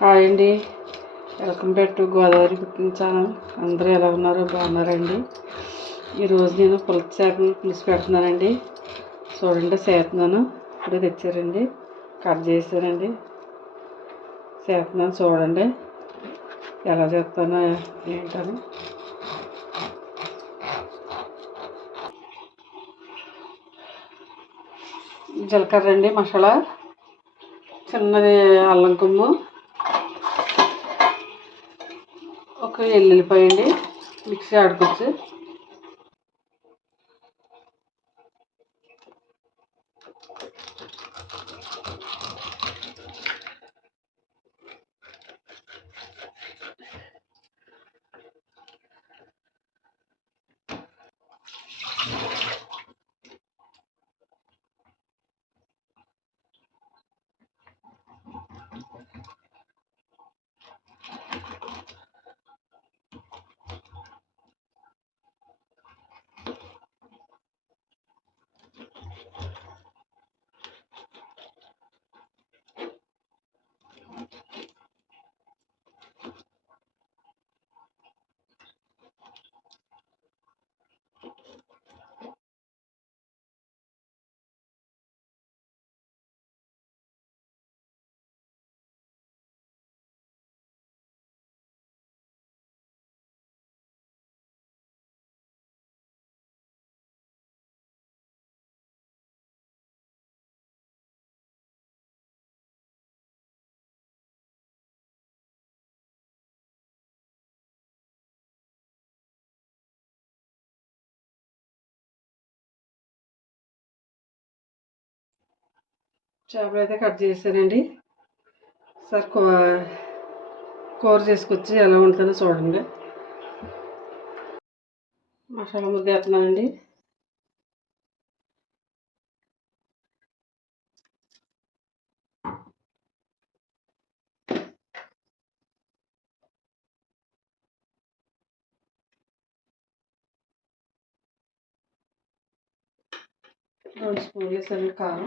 Hi అండి. Welcome back to Godavari cooking channel. అందరూ ఎలా ఉన్నారు? బాగున్నారండి. ఈరోజు నేను పులస చేపలు పులుసు పెడుతున్నానండి చూడండి చేస్తున్నాను ఇప్పుడే తెచ్చారండి. కట్ చేశానండి. చేస్తున్నాను చూడండి. ఎలా చేస్తానో ఏంటని. జీలకర్ర అండి మసాలా. చిన్నది అల్లం కొమ్ము. ఒక ఎల్లుల్లిపాయ అండి మిక్సీ ఆడుకోవచ్చు. చేపలు అయితే కట్ చేశానండి. సార్ కూర చేసుకొచ్చి ఎలా ఉంటుందో చూడండి. మసాలా ముద్ద వేస్తున్నానండి. రెండు స్పూన్లు వేసాను కారం.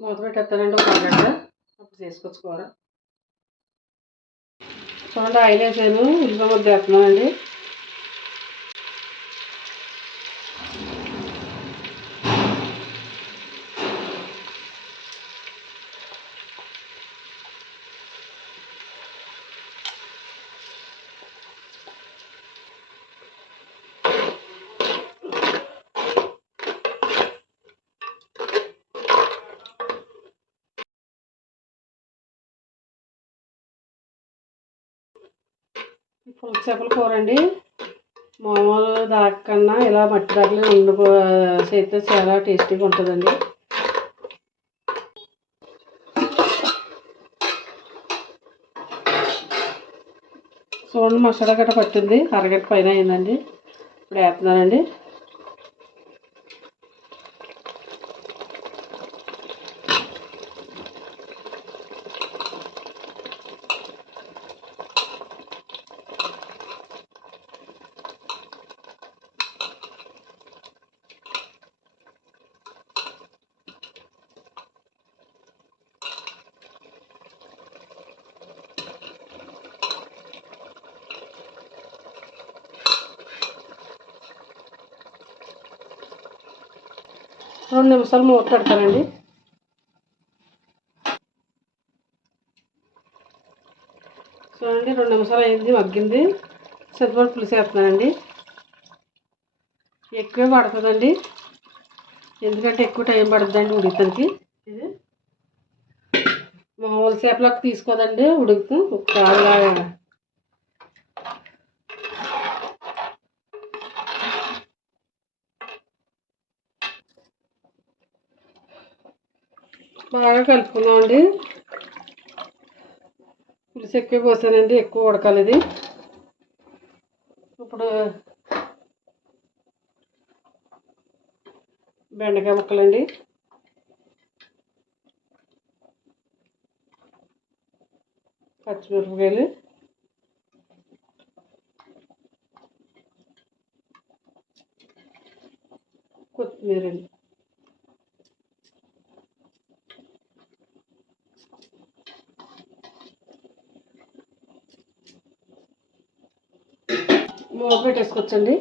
మూత పెట్టేస్తానండి ఒక అరగంట అప్పుడు చేసుకొచ్చుకోవాలి. చూడండి ఆయిల్ వేసాను. ఉల్లిపాయ ముద్ద వేస్తున్నానండి. పులుసు చేపల కూర అండి. మామూలు దాకన్నా ఇలా మట్టి దాకలు ఉండి చేస్తే చాలా టేస్టీగా ఉంటుందండి. చూడండి మసాలా గట్ట పట్టింది. అరగంట పైన అయిందండి. ఇప్పుడు వేస్తున్నానండి. రెండు నిమిషాలు మూత పెడతానండి. చూడండి రెండు నిమిషాలు అయింది మగ్గింది. చింతపండు పులుసు వేస్తున్నానండి. ఎక్కువే పడుతుందండి. ఎందుకంటే ఎక్కువ టైం పడుతుందండి ఉడికడానికి ఇది మామూలు సేపలకు తీసుకోదండి ఉడుకుతూ ఒకసారి బాగా కలుపుకుందామండి. పులుసు ఎక్కువ పోసానండి ఎక్కువ ఉడకాలి ఇది ఇప్పుడు బెండకాయ ముక్కలండి. పచ్చిమిరపకాయలు. కొత్తిమీర అండి మూత పెట్టేసుకోవచ్చండి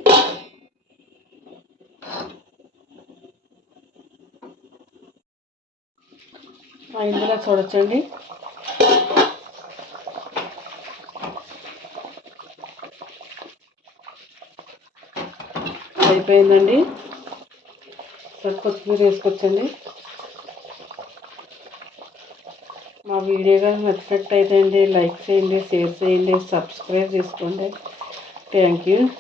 ఇందులో చూడొచ్చండి. అయిపోయిందండి. సరే కొత్తిమీర వేసుకోవచ్చండి మా వీడియో కానీ నచ్చినట్టయితే అండి లైక్ చేయండి షేర్ చేయండి సబ్స్క్రైబ్ చేసుకోండి. Thank you.